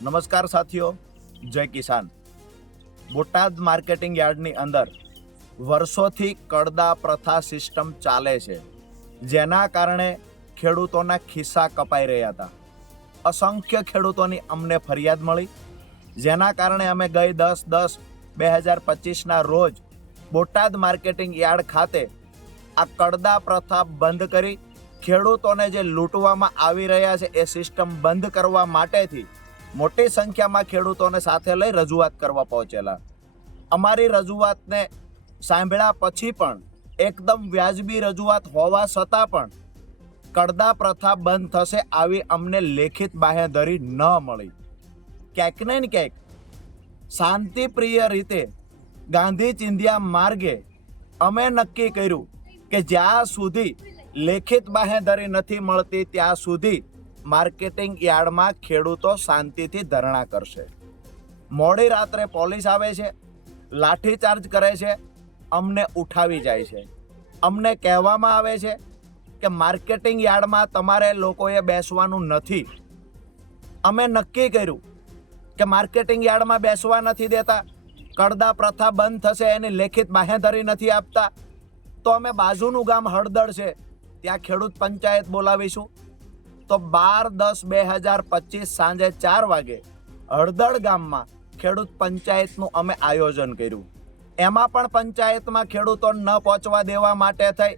નમસ્કાર સાથીઓ, જય કિસાન। બોટાદ માર્કેટિંગ યાર્ડની અંદર વર્ષોથી કડદા પ્રથા સિસ્ટમ ચાલે છે, જેના કારણે ખેડૂતોના ખિસ્સા કપાઈ રહ્યા હતા। અસંખ્ય ખેડૂતોની અમને ફરિયાદ મળી, જેના કારણે અમે ગઈ 10/10/2025ના રોજ બોટાદ માર્કેટિંગ યાર્ડ ખાતે આ કડદા પ્રથા બંધ કરી ખેડૂતોને જે લૂંટવામાં આવી રહ્યા છે એ સિસ્ટમ બંધ કરવા માટેથી મોટી સંખ્યામાં ખેડૂતોને સાથે લઈ રજૂઆત કરવા પહોંચેલા। અમારી રજૂઆતને સાંભળ્યા પછી પણ એકદમ વ્યાજબી રજૂઆત હોવા છતાં પણ કડદા પ્રથા બંધ થશે આવી અમને લેખિત બાંહેધરી ન મળી। ક્યાંક ને ક્યાંક શાંતિપ્રિય રીતે ગાંધી ચિંધ્યા માર્ગે અમે નક્કી કર્યું કે જ્યાં સુધી લેખિત બાંહેધરી નથી મળતી ત્યાં સુધી માર્કેટિંગ યાર્ડમાં ખેડૂતો શાંતિથી ધરણા કરશે। મોડી રાત્રે પોલીસ આવે છે, લાઠીચાર્જ કરે છે, અમને ઉઠાવી જાય છે। અમને કહેવામાં આવે છે કે માર્કેટિંગ યાર્ડમાં તમારે લોકોએ બેસવાનું નથી। અમે નક્કી કર્યું કે માર્કેટિંગ યાર્ડમાં બેસવા નથી દેતા, કડદા પ્રથા બંધ થશે એની લેખિત બાંહેધરી નથી આપતા, તો અમે બાજુનું ગામ હળદળ છે ત્યાં ખેડૂત પંચાયત બોલાવીશું। તો 12/10/2025 સાંજે 4 વાગે હળદળ ગામમાં ખેડૂત પંચાયતનું અમે આયોજન કર્યું। એમાં પણ પંચાયતમાં ખેડૂતોને ન પહોંચવા દેવા માટે થઈ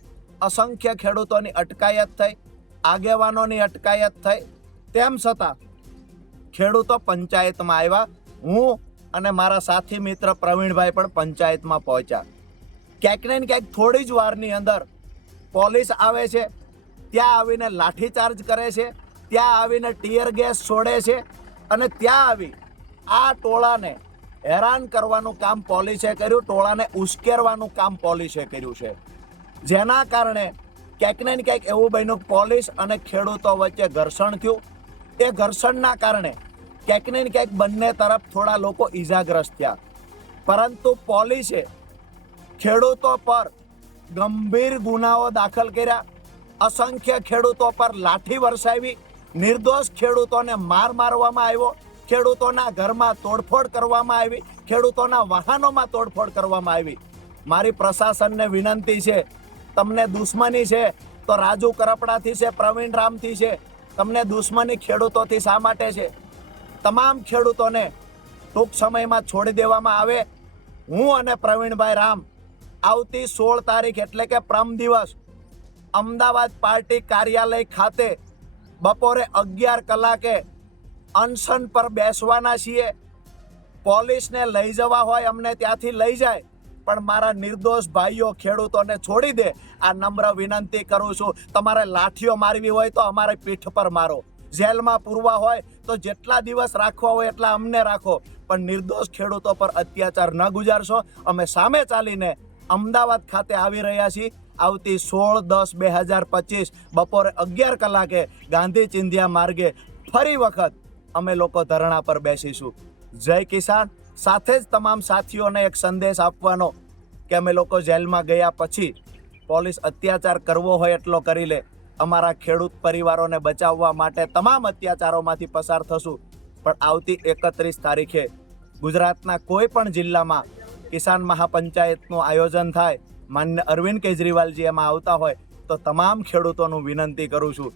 અસંખ્ય ખેડૂતોની અટકાયત થઈ, આગેવાનોની અટકાયત થઈ, તેમ છતાં ખેડૂતો પંચાયતમાં આવ્યા। હું અને મારા સાથી મિત્ર પ્રવીણભાઈ પણ પંચાયતમાં પહોંચ્યા। ક્યાંક ને ક્યાંક થોડી જ વારની અંદર પોલીસ આવે છે, ત્યાં આવીને લાઠીચાર્જ કરે છે, ત્યાં આવીને ટીયર ગેસ છોડે છે અને ત્યાં આવી આ ટોળાને હેરાન કરવાનું કામ પોલીસે કર્યું, ટોળાને ઉશ્કેરવાનું કામ પોલીસે કર્યું છે। જેના કારણે ક્યાંક ને ક્યાંક એવું બન્યું પોલીસ અને ખેડૂતો વચ્ચે ઘર્ષણ થયું। એ ઘર્ષણના કારણે ક્યાંક ને ક્યાંક બંને તરફ થોડા લોકો ઈજાગ્રસ્ત થયા, પરંતુ પોલીસે ખેડૂતો પર ગંભીર ગુનાઓ દાખલ કર્યા, અસંખ્ય ખેડૂતો પર લાઠી વરસાવી, નિર્દોષ ખેડૂતોને મારવામાં આવ્યો, ખેડૂતોના ઘરમાં તોડફોડ કરવામાં આવી, ખેડૂતોના વાહનોમાં તોડફોડ કરવામાં આવી। મારી પ્રશાસનને વિનંતી છે, તમને દુશ્મની છે તો રાજુ કરપડાથી છે, પ્રવીણ રામથી છે, તમને દુશ્મની ખેડૂતોથી શા માટે છે? તમામ ખેડૂતોને ટૂંક સમયમાં છોડી દેવામાં આવે। હું અને પ્રવીણભાઈ રામ આવતી 16 તારીખ એટલે કે પ્રમ દિવસ અમદાવાદ પાર્ટી કાર્યાલય ખાતે બપોરે 11 કલાકે અનશન પર બેસવાના છીએ। પોલીસને લઈ જવા હોય અમને ત્યાંથી લઈ જાય, પણ મારા નિર્દોષ ભાઈઓ ખેડૂતોને છોડી દે આ નમ્ર વિનંતી કરું છું। તમારે લાઠીઓ મારવી હોય તો અમારે પીઠ પર મારો, જેલમાં પૂરવા હોય તો જેટલા દિવસ રાખવા હોય એટલા અમને રાખો, પણ નિર્દોષ ખેડૂતો પર અત્યાચાર ન ગુજારશો। અમે સામે ચાલીને અમદાવાદ ખાતે આવી રહ્યા છીએ। આવતી 16/10/2025 બપોરે 11 કલાકે ગાંધી ચિંધ્યા માર્ગે ફરી વખત અમે લોકો ધરણા પર બેસીશું। જય કિસાન। સાથે જ તમામ સાથીઓને એક સંદેશ આપવાનો કે અમે લોકો જેલમાં ગયા પછી પોલીસ અત્યાચાર કરવો હોય એટલો કરી લે, અમારા ખેડૂત પરિવારોને બચાવવા માટે તમામ અત્યાચારોમાંથી પસાર થશું, પણ આવતી 31 તારીખે ગુજરાતના કોઈ પણ જિલ્લામાં કિસાન મહાપંચાયતનું આયોજન થાય, માન્ય અરવિંદ કેજરીવાલજી એમાં આવતા હોય તો તમામ ખેડૂતોનું વિનંતી કરું છું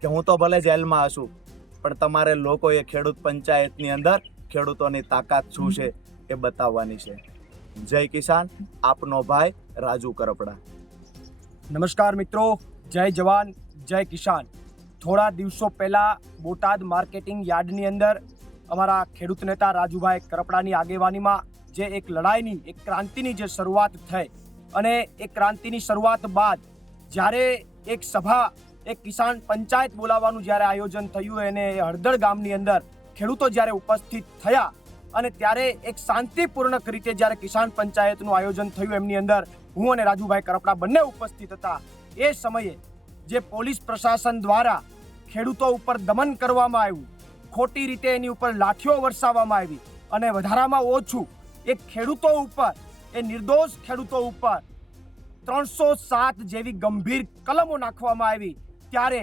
કે હું તો ભલે જેલમાં હશું, પણ તમારે લોકોએ ખેડૂત પંચાયતની અંદર ખેડૂતોની તાકાત શું છે એ બતાવવાની છે। જય કિસાન। આપનો ભાઈ રાજુ કરપડા। નમસ્કાર મિત્રો, જય જવાન જય કિસાન। થોડા દિવસો પહેલા બોટાદ માર્કેટિંગ યાર્ડની અંદર અમારા ખેડૂત નેતા રાજુભાઈ કરપડાની આગેવાનીમાં જે એક લડાઈની, એક ક્રાંતિની જે શરૂઆત થઈ, અને એ ક્રાંતિની શરૂઆત બાદ જ્યારે એક સભા, એક કિસાન પંચાયત બોલાવવાનું જ્યારે આયોજન થયું અને હળદળ ગામની અંદર ખેડૂતો જ્યારે ઉપસ્થિત થયા અને ત્યારે એક શાંતિપૂર્ણક રીતે જ્યારે કિસાન પંચાયતનું આયોજન થયું, એમની અંદર હું અને રાજુભાઈ કરપડા બંને ઉપસ્થિત હતા। એ સમયે જે પોલીસ પ્રશાસન દ્વારા ખેડૂતો ઉપર દમન કરવામાં આવ્યું, ખોટી રીતે એની ઉપર લાઠીઓ વરસાવવામાં આવી અને વધારામાં ઓછું એ ખેડૂતો ઉપર, એ નિર્દોષ ખેડૂતો ઉપર 307 જેવી ગંભીર કલમો નાખવામાં આવી, ત્યારે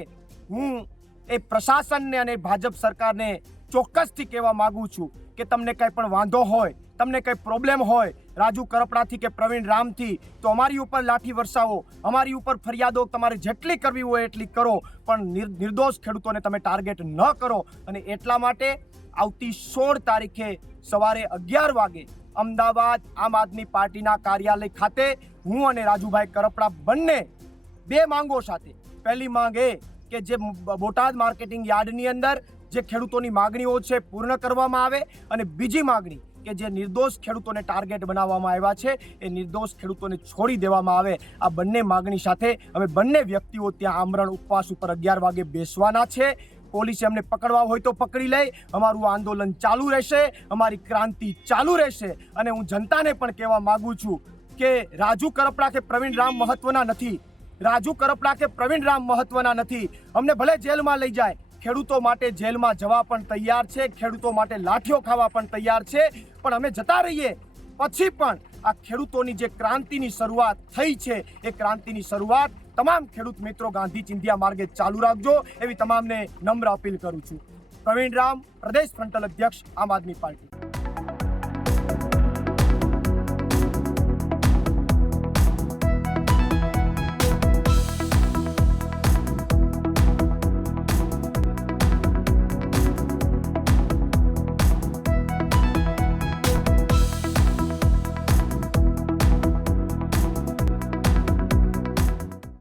હું એ પ્રશાસનને અને ભાજપ સરકારને ચોક્કસથી કહેવા માંગુ છું કે તમને કંઈ પણ વાંધો હોય, તમને કંઈ પ્રોબ્લેમ હોય રાજુ કરપડાથી કે પ્રવીણ રામથી, તો અમારી ઉપર લાઠી વરસાવો, અમારી ઉપર ફરિયાદો તમારે જેટલી કરવી હોય એટલી કરો, પણ નિર્દોષ ખેડૂતોને તમે ટાર્ગેટ ન કરો. અને એટલા માટે આવતી 16 તારીખે સવારે 11 વાગે અમદાવાદ આમ આદમી પાર્ટીના કાર્યાલય ખાતે હું અને રાજુભાઈ કરપડા બંને 2 માંગો સાથે, પહેલી માંગ એ કે જે બોટાદ માર્કેટિંગ યાર્ડની અંદર જે ખેડૂતોની માગણીઓ છે પૂર્ણ કરવામાં આવે, અને બીજી માગણી કે જે નિર્દોષ ખેડૂતોને ટાર્ગેટ બનાવવામાં આવ્યા છે એ નિર્દોષ ખેડૂતોને છોડી દેવામાં આવે. આ બંને માગણી સાથે અમે બંને વ્યક્તિઓ ત્યાં આમરણ ઉપવાસ ઉપર 11 વાગે બેસવાના છે. પોલીસે અમને પકડવા હોય તો પકડી લે, અમારું આંદોલન ચાલુ રહેશે, અમારી ક્રાંતિ ચાલુ રહેશે. અને હું જનતાને પણ કહેવા માંગુ છું કે રાજુ કરપડા કે પ્રવીણ રામ મહત્વના નથી, રાજુ કરપડા કે પ્રવીણ રામ મહત્વના નથી. અમને ભલે જેલમાં લઈ જાય, ખેડૂતો માટે જેલમાં જવા પણ તૈયાર છે, ખેડૂતો માટે લાઠીઓ ખાવા પણ તૈયાર છે, પણ અમે જતા રહીએ પછી પણ આ ખેડૂતોની જે ક્રાંતિની શરૂઆત થઈ છે એ ક્રાંતિની શરૂઆત તમામ ખેડૂત મિત્રો ગાંધી ચિંધ્યા માર્ગે ચાલુ રાખજો એવી તમામને નમ્ર અપીલ કરું છું. પ્રવીણ રામ, પ્રદેશ ફ્રન્ટલ અધ્યક્ષ, આમ આદમી પાર્ટી.